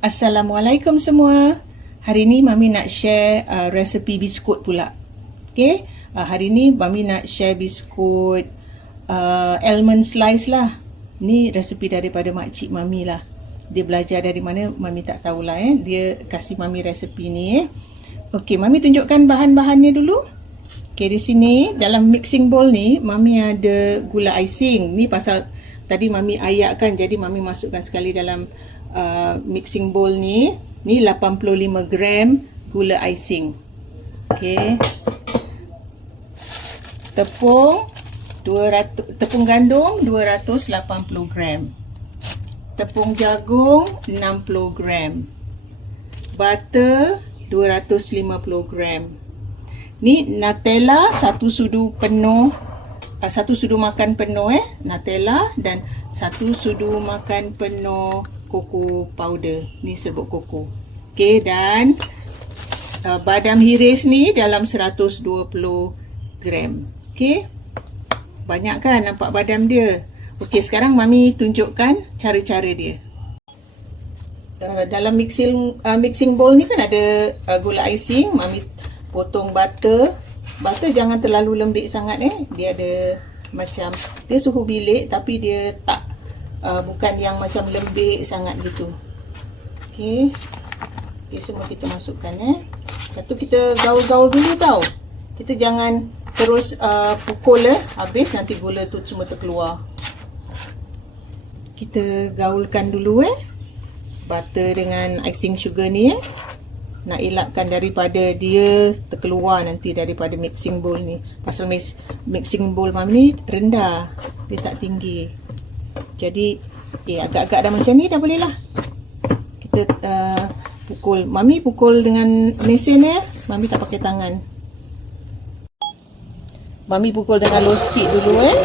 Assalamualaikum semua. Hari ni Mami nak share uh, resepi biskut pula. Okay. Uh, hari ni Mami nak share biskut uh, almond slice lah. Ni resepi daripada makcik Mami lah. Dia belajar dari mana Mami tak tahulah eh. Dia kasih Mami resepi ni eh. Okay, Mami tunjukkan bahan-bahannya dulu. Okay, di sini dalam mixing bowl ni Mami ada gula icing. Ni pasal tadi Mami ayakkan jadi Mami masukkan sekali dalam uh, mixing bowl ni ni 85 gram gula icing. Okey. Tepung 200 tepung gandum 280 gram. Tepung jagung 60 gram. Butter 250 gram. Ni Nutella satu sudu penuh uh, satu sudu makan penuh eh Nutella dan satu sudu makan penuh koko powder. Ni serbuk koko. Okey dan uh, badam hiris ni dalam 120 gram. Okey. Banyak kan nampak badam dia? Okey, sekarang mami tunjukkan cara-cara dia. Uh, dalam mixing uh, mixing bowl ni kan ada uh, gula icing, mami potong butter. Butter jangan terlalu lembik sangat eh. Dia ada macam dia suhu bilik tapi dia tak uh, bukan yang macam lembik sangat gitu. Okey. Okey semua kita masukkan eh. Lepas tu kita gaul-gaul dulu tau. Kita jangan terus uh, pukul eh habis nanti gula tu semua terkeluar. Kita gaulkan dulu eh. Butter dengan icing sugar ni eh. Nak elakkan daripada dia terkeluar nanti daripada mixing bowl ni. Pasal mixing bowl mami ni rendah. Dia tak tinggi. Jadi eh agak-agak dah macam ni dah boleh lah. Kita uh, pukul. Mami pukul dengan mesin eh. Mami tak pakai tangan. Mami pukul dengan low speed dulu eh.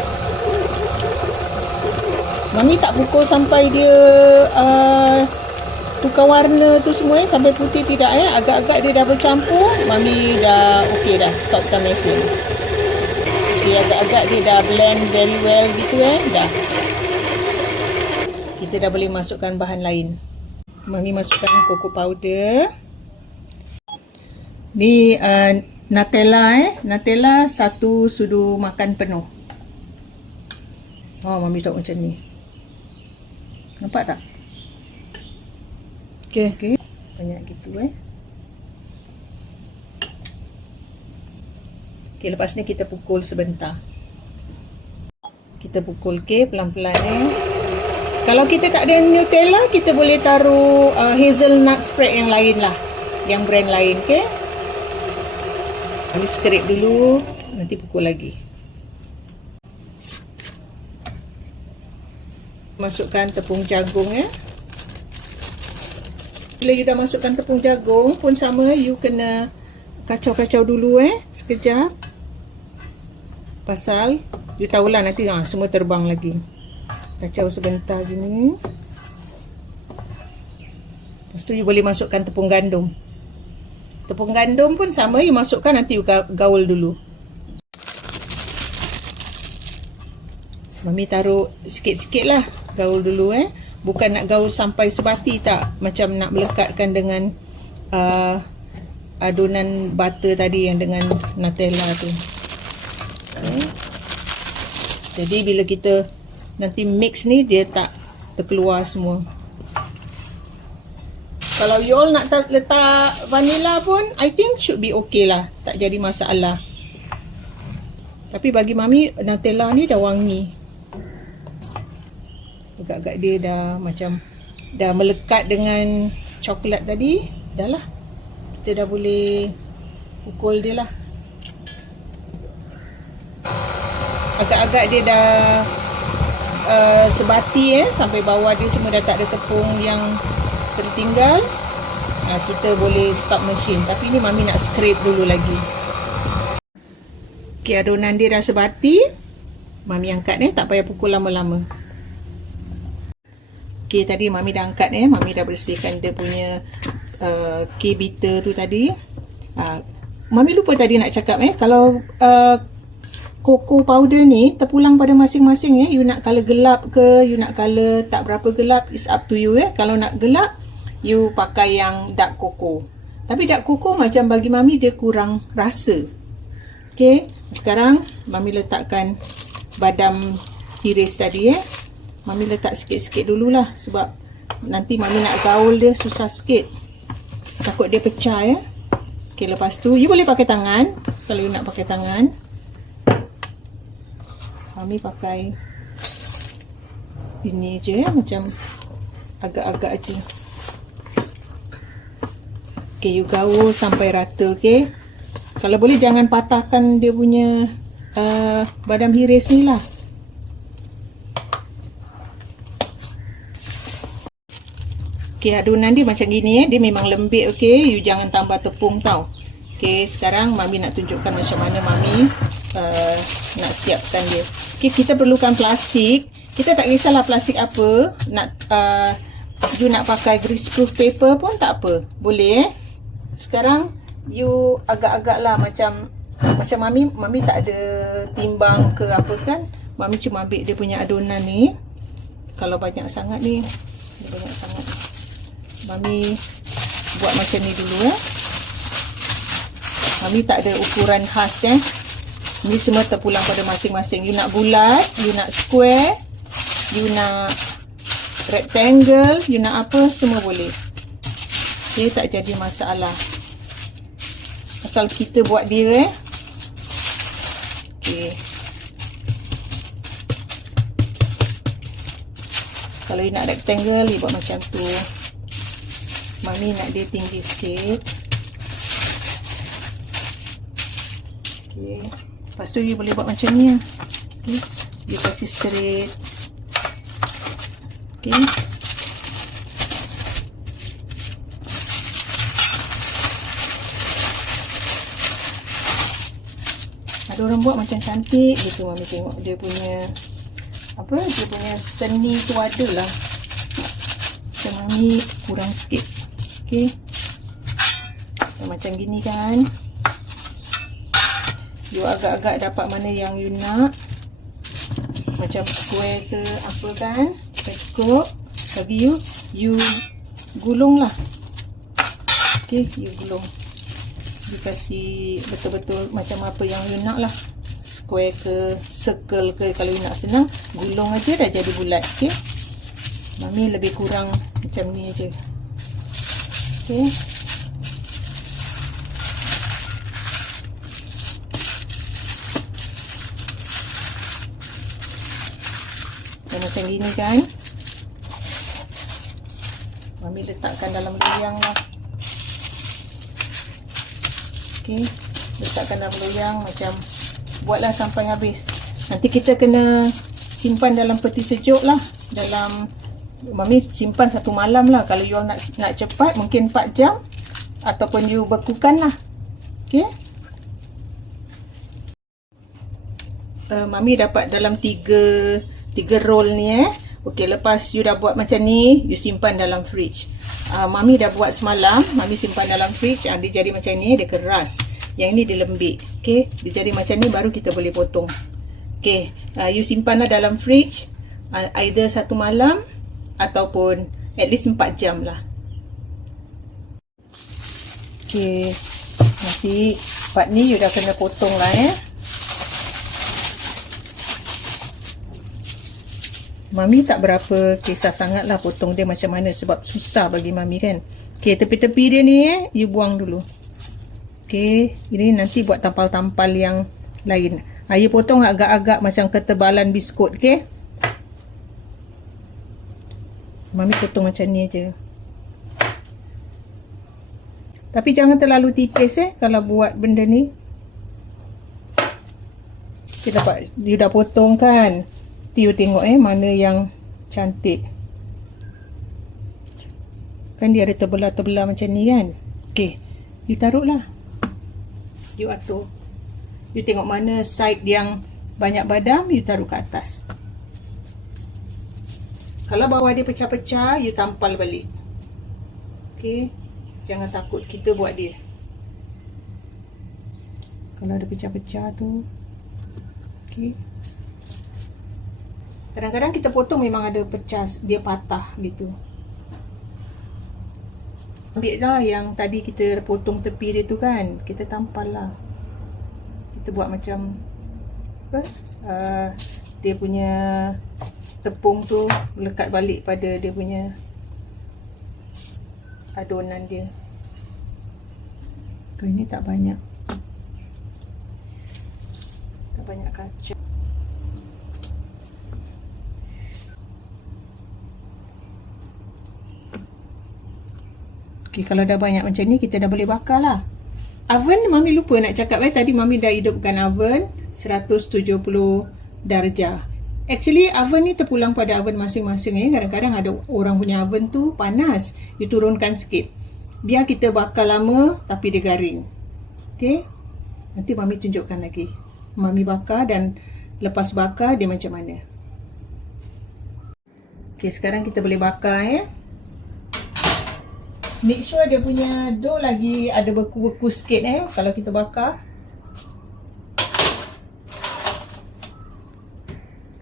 Mami tak pukul sampai dia uh, tukar warna tu semua eh. Sampai putih tidak eh. Agak-agak dia dah bercampur. Mami dah okey dah stopkan mesin. Okay, agak-agak dia dah blend very well gitu eh. Dah kita dah boleh masukkan bahan lain. Mami masukkan cocoa powder. Ni uh, Nutella eh. Nutella satu sudu makan penuh. Oh, Mami tahu macam ni. Nampak tak? Okey. Okey. Banyak gitu eh. Okey, lepas ni kita pukul sebentar. Kita pukul ke pelan-pelan eh. Kalau kita tak ada Nutella, kita boleh taruh uh, hazelnut spread yang lain lah. Yang brand lain, okay? Habis scrape dulu, nanti pukul lagi. Masukkan tepung jagung ya. Bila you dah masukkan tepung jagung pun sama, you kena kacau-kacau dulu eh, sekejap. Pasal, you tahulah nanti ha, semua terbang lagi kacau sebentar gini. Lepas tu you boleh masukkan tepung gandum. Tepung gandum pun sama you masukkan nanti you gaul dulu. Mami taruh sikit-sikit lah gaul dulu eh. Bukan nak gaul sampai sebati tak. Macam nak melekatkan dengan uh, adunan butter tadi yang dengan Nutella tu. Okay. jadi bila kita nanti mix ni dia tak terkeluar semua. Kalau you all nak letak vanilla pun I think should be okay lah. Tak jadi masalah. Tapi bagi mami Nutella ni dah wangi. Agak-agak dia dah macam dah melekat dengan coklat tadi dah lah. Kita dah boleh pukul dia lah. Agak-agak dia dah uh, sebati eh sampai bawah dia semua dah tak ada tepung yang tertinggal. Uh, kita boleh stop mesin tapi ni mami nak scrape dulu lagi. Ok adunan dia dah sebati. Mami angkat eh tak payah pukul lama-lama. Ok tadi mami dah angkat eh. Mami dah bersihkan dia punya uh, K-bitter tu tadi. Uh, mami lupa tadi nak cakap eh. Kalau uh, cocoa powder ni terpulang pada masing-masing ya. You nak color gelap ke, you nak color tak berapa gelap, is up to you ya. Kalau nak gelap, you pakai yang dark cocoa. Tapi dark cocoa macam bagi mami dia kurang rasa. Okay, sekarang mami letakkan badam iris tadi eh. Mami letak sikit-sikit dululah sebab nanti mami nak gaul dia susah sikit. Takut dia pecah ya. Okay, lepas tu you boleh pakai tangan kalau you nak pakai tangan. Mami pakai ini je ya, macam agak-agak aja. Okay, you gaul sampai rata, okay. Kalau boleh jangan patahkan dia punya uh, badam hiris ni lah. Okay, adunan dia macam gini eh. Dia memang lembik, okay. You jangan tambah tepung tau. Okay, sekarang Mami nak tunjukkan macam mana Mami uh, nak siapkan dia. Okay, kita perlukan plastik. Kita tak kisahlah plastik apa. Nak uh, you nak pakai greaseproof paper pun tak apa. Boleh eh. Sekarang you agak-agak lah macam macam mami mami tak ada timbang ke apa kan. Mami cuma ambil dia punya adunan ni. Kalau banyak sangat ni, banyak sangat. Mami buat macam ni dulu eh. Mami tak ada ukuran khas eh. Ni semua terpulang pada masing-masing. You nak bulat, you nak square, you nak rectangle, you nak apa, semua boleh. Okay, tak jadi masalah. Asal kita buat dia eh. Okay. Kalau you nak rectangle, you buat macam tu. Mami nak dia tinggi sikit. Okay. Lepas tu, you boleh buat macam ni. Okay. You kasih straight. Okay. Ada orang buat macam cantik gitu mami tengok dia punya apa dia punya seni tu ada lah. Macam mami kurang sikit. Okay. Macam gini kan. You agak-agak dapat mana yang you nak. Macam square ke apa kan. Cukup bagi you you gulung lah. Ok you gulung. You kasih betul-betul macam apa yang you nak lah. Square ke circle ke kalau you nak senang gulung aja dah jadi bulat ok mami lebih kurang macam ni aja. Ok macam gini kan Mami letakkan dalam loyang lah. Okey. Letakkan dalam loyang macam buatlah sampai habis. Nanti kita kena simpan dalam peti sejuk lah. Dalam Mami simpan satu malam lah. Kalau you nak nak cepat mungkin 4 jam. Ataupun you bekukan lah. Okey. Uh, Mami dapat dalam 3 3 roll ni eh. Okey, lepas you dah buat macam ni, you simpan dalam fridge. Uh, mami dah buat semalam, mami simpan dalam fridge. Uh, dia jadi macam ni, dia keras. Yang ni dia lembik. Okey, dia jadi macam ni baru kita boleh potong. Okey, uh, you simpanlah dalam fridge. Uh, either satu malam ataupun at least 4 jam lah. Okey, nanti part ni you dah kena potong lah eh. Mami tak berapa kisah sangat lah potong dia macam mana sebab susah bagi Mami kan. Okay, tepi-tepi dia ni eh, you buang dulu. Okay, ini nanti buat tampal-tampal yang lain. Ha, you potong agak-agak macam ketebalan biskut, okay. Mami potong macam ni aja. Tapi jangan terlalu tipis eh kalau buat benda ni. Kita dapat, you dah potong kan you tengok eh mana yang cantik. Kan dia ada terbelah-terbelah macam ni kan? Ok you taruh lah you atur. You tengok mana side yang banyak badam you taruh ke atas. Kalau bawah dia pecah-pecah you tampal balik. Ok jangan takut kita buat dia. Kalau ada pecah-pecah tu ok Kadang-kadang kita potong memang ada pecah, dia patah gitu. Ambil lah yang tadi kita potong tepi dia tu kan. Kita tampal lah. Kita buat macam apa? Uh, dia punya tepung tu lekat balik pada dia punya adonan dia. Ini tak banyak. Tak banyak kacang. Okay, kalau dah banyak macam ni, kita dah boleh bakar lah. Oven, Mami lupa nak cakap eh. Tadi Mami dah hidupkan oven 170 darjah. Actually, oven ni terpulang pada oven masing-masing eh. Kadang-kadang ada orang punya oven tu panas. You turunkan sikit. Biar kita bakar lama tapi dia garing. Okay. Nanti Mami tunjukkan lagi. Mami bakar dan lepas bakar dia macam mana. Okay, sekarang kita boleh bakar eh. Make sure dia punya dough lagi ada beku-beku sikit eh kalau kita bakar.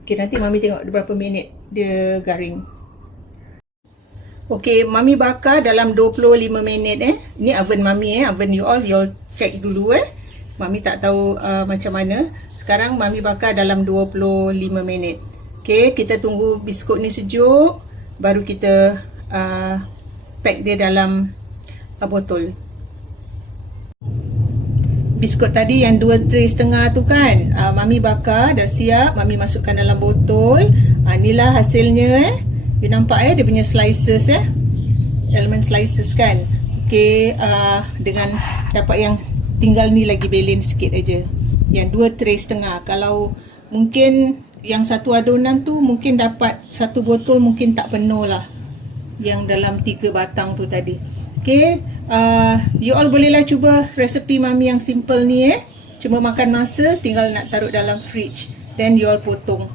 Okay, nanti Mami tengok berapa minit dia garing. Okay, Mami bakar dalam 25 minit eh. Ni oven Mami eh. Oven you all, you all check dulu eh. Mami tak tahu uh, macam mana. Sekarang Mami bakar dalam 25 minit. Okay, kita tunggu biskut ni sejuk. Baru kita uh, pack dia dalam uh, botol. Biskut tadi yang dua tray setengah tu kan, uh, Mami bakar dah siap, Mami masukkan dalam botol. Uh, inilah hasilnya eh. You nampak eh dia punya slices eh. Elemen slices kan. Okay, uh, dengan dapat yang tinggal ni lagi belen sikit aja. Yang dua tray setengah. Kalau mungkin yang satu adonan tu mungkin dapat satu botol mungkin tak penuh lah yang dalam tiga batang tu tadi. Okay, uh, you all bolehlah cuba resepi mami yang simple ni eh. Cuma makan masa, tinggal nak taruh dalam fridge. Then you all potong.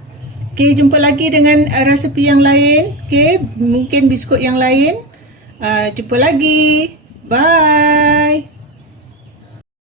Okay, jumpa lagi dengan uh, resepi yang lain. Okay, mungkin biskut yang lain. Uh, jumpa lagi. Bye.